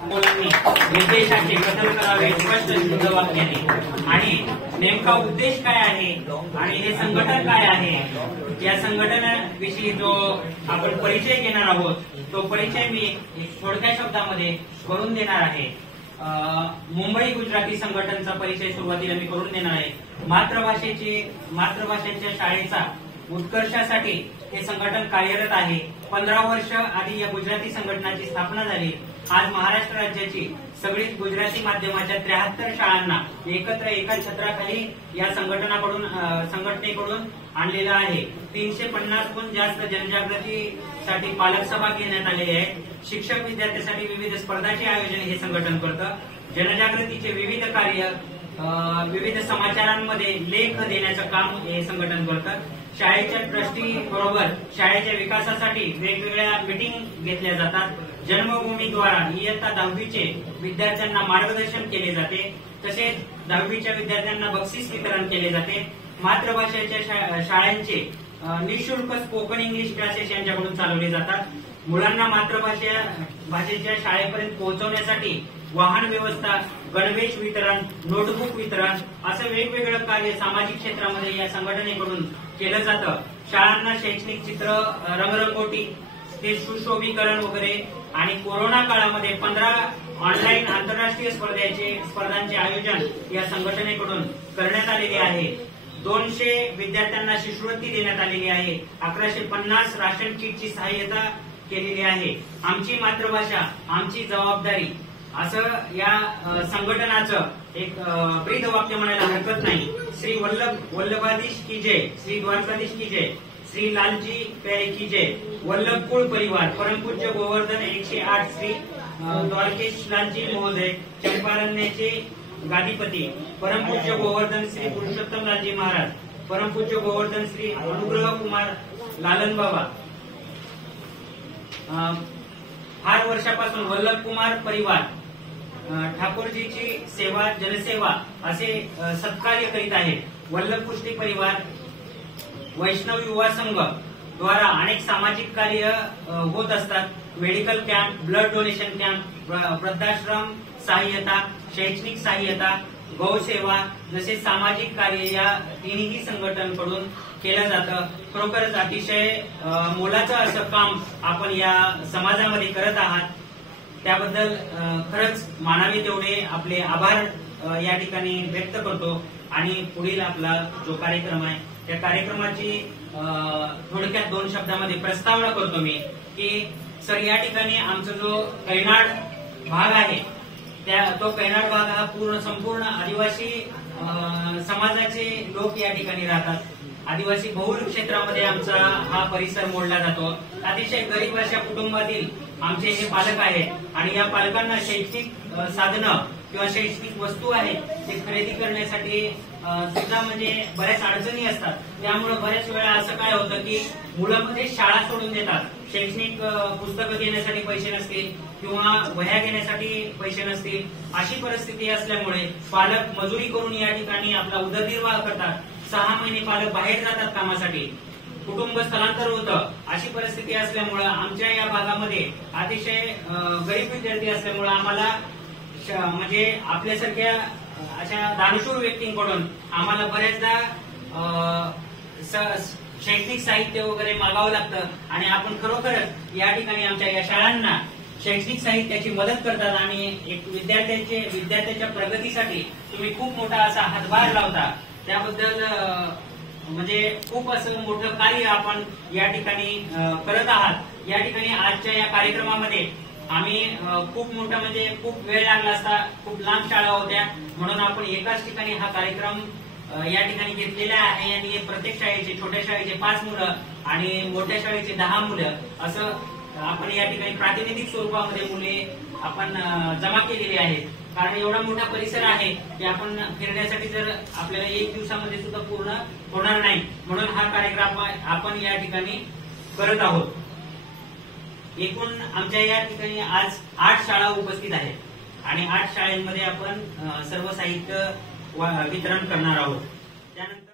मुलांनी निर्देशांचे कथन करावे स्पष्ट शुद्ध वाक्याने आणि नेमका उद्देश काय आहे आणि हे संघटन काय आहे या संघटनाविषयी जो आपण परिचय घेणार आहोत तो परिचय मी थोडक्या शब्दामध्ये करून देणार आहे। मुंबई गुजराती संघटनचा परिचय सुरुवातीला मी करून देणार आहे। मातृभाषेच्या शाळेचा उत्कर्षासाठी हे संघटन कार्यरत आहे। 15 वर्ष आधी या गुजराती संघटनाची स्थापना झाली। आज महाराष्ट्र राज्याची सगळीच गुजराती माध्यमाच्या 73 शाळांना एकत्र एका छत्राखाली या संघटनेकडून आणलेलं आहे। 350हून जास्त जनजागृतीसाठी पालक सभा घेण्यात आलेली आहे। शिक्षक विद्यार्थ्यांसाठी विविध स्पर्धांचे आयोजन हे संघटन करतं। जनजागृतीचे विविध कार्य विविध समाचारांमध्ये लेख देण्याचं काम हे संघटन करतं। शाळेच्या ट्रस्टी बरोबर शाळेच्या विकासासाठी वेगवेगळ्या मीटिंग घेतल्या जातात। जन्मभूमीद्वारा इयत्ता 10वीचे विद्यार्थ्यांना मार्गदर्शन केले जाते। तसेच 10वीच्या विद्यार्थ्यांना बक्षीस वितरण केले जाते। मातृभाषेच्या शाळांचे निःशुल्क स्पोकन इंग्लिश क्लासेस यांच्याकडून चालवले जातात। मुलांना मातृभाषेच्या शाळेपर्यंत पोहोचवण्यासाठी वाहन व्यवस्था, गणवेश वितरण, नोटबुक वितरण असं वेगवेगळं कार्य सामाजिक क्षेत्रामध्ये या संघटनेकडून केलं जातं। शाळांना शैक्षणिक चित्र, रंगरंगोटी, ते सुशोभीकरण वगैरे आणि कोरोना काळामध्ये 15 ऑनलाईन आंतरराष्ट्रीय स्पर्धांचे आयोजन या संघटनेकडून करण्यात आलेले आहे। 200 विद्यार्थ्यांना शिष्यवृत्ती देण्यात आलेली आहे। 1150 राशन किटची सहाय्यता केलेली आहे। आमची मातृभाषा आमची जबाबदारी असं या संघटनाचं एक ब्रीद वाक्य म्हणायला हरकत नाही। श्री वल्लभाधीश की जय, श्री द्वारकाधीश की जय, श्री लालजी प्यारे की जय, वल्लभ कुळ परिवार, परमपूज्य गोवर्धन 108 श्री द्वारकेश लालजी महोदय, चंपारण्याचे गादीपती, परमपूज्य गोवर्धन श्री पुरुषोत्तम लालजी महाराज, परमपूज्य गोवर्धन श्री अनुग्रह कुमार लालन बाबा। फार वर्षापासून वल्लभ कुमार परिवार ठाकूरजीची सेवा जनसेवा असे सत्कार्य करीत आहे। वल्लभ कुष्टी परिवार, वैष्णव युवा संघ द्वारा अनेक सामाजिक कार्य होत असतात। Medical camp, blood donation camp, वृद्धाश्रम सहाय्यता, शैक्षणिक सहाय्यता, गौसेवा जसे सामाजिक कार्य या तिन्ही संघटनांकडून केलं जातं। खरोखरच अतिशय मोलाचं असं काम आपण या समाजामध्ये करत आहात। त्याबद्दल खरंच मानावे तेवढे आपले आभार या ठिकाणी व्यक्त करतो आणि पुढील आपला जो कार्यक्रम आहे त्या कार्यक्रमाची थोडक्यात 2 शब्दामध्ये प्रस्तावना करतो मी की सर या ठिकाणी आमचा जो कैनाड भाग आहे तो कैनाड भाग हा संपूर्ण आदिवासी समाजाचे लोक या ठिकाणी राहतात। आदिवासी बहुल क्षेत्रामध्ये आमचा हा परिसर मोडला जातो। अतिशय गरीब अशा कुटुंबातील आमचे हे पालक आहेत आणि या पालकांना शैक्षणिक साधनं किंवा शैक्षणिक वस्तू आहेत ते खरेदी करण्यासाठी सुद्धा म्हणजे बऱ्याच अडचणी असतात। त्यामुळे बऱ्याच वेळा असं काय होतं की मुलं मध्ये शाळा सोडून देतात। शैक्षणिक पुस्तकं घेण्यासाठी पैसे नसतील किंवा वह्या घेण्यासाठी पैसे नसतील अशी परिस्थिती असल्यामुळे पालक मजुरी करून या ठिकाणी आपला उदरनिर्वाह करतात। 6 महिने पालक बाहेर जातात कामासाठी, कुटुंब स्थलांतर होतं। अशी परिस्थिती असल्यामुळे आमच्या या भागामध्ये अतिशय गरीब विद्यार्थी असल्यामुळे आम्हाला म्हणजे आपल्यासारख्या अशा दानशूर व्यक्तींकडून आम्हाला बऱ्याचदा शैक्षणिक साहित्य वगैरे मागावं लागतं आणि आपण खरोखरच या ठिकाणी आमच्या या शाळांना शैक्षणिक साहित्याची मदत करतात आणि एक विद्यार्थ्याच्या प्रगतीसाठी तुम्ही खूप मोठा असा हातभार लावता। त्याबद्दल म्हणजे खूप असं मोठं कार्य आपण या ठिकाणी करत आहात। या ठिकाणी आजच्या या कार्यक्रमामध्ये आम्ही खूप मोठा म्हणजे खूप वेळ लागला असता, खूप लांब शाळा होत्या म्हणून आपण एकाच ठिकाणी हा कार्यक्रम या ठिकाणी घेतलेला आहे आणि प्रत्येक शाळेचे छोट्या शाळेचे 5 मुलं आणि मोठ्या शाळेचे 10 मुलं असं आपण या ठिकाणी प्रातिनिधिक स्वरूपामध्ये मुले आपण जमा केलेली आहेत। कारण एवढा मोठा परिसर आहे की आपण फिरण्यासाठी जर आपल्याला 1 दिवसामध्ये सुद्धा पूर्ण होणार नाही म्हणून हा कार्यक्रम आपण या ठिकाणी करत आहोत। एकूण आमच्या या ठिकाणी आज 8 शाळा उपस्थित आहेत आणि 8 शाळांमध्ये आपण सर्व साहित्य वितरण करणार आहोत। त्यानंतर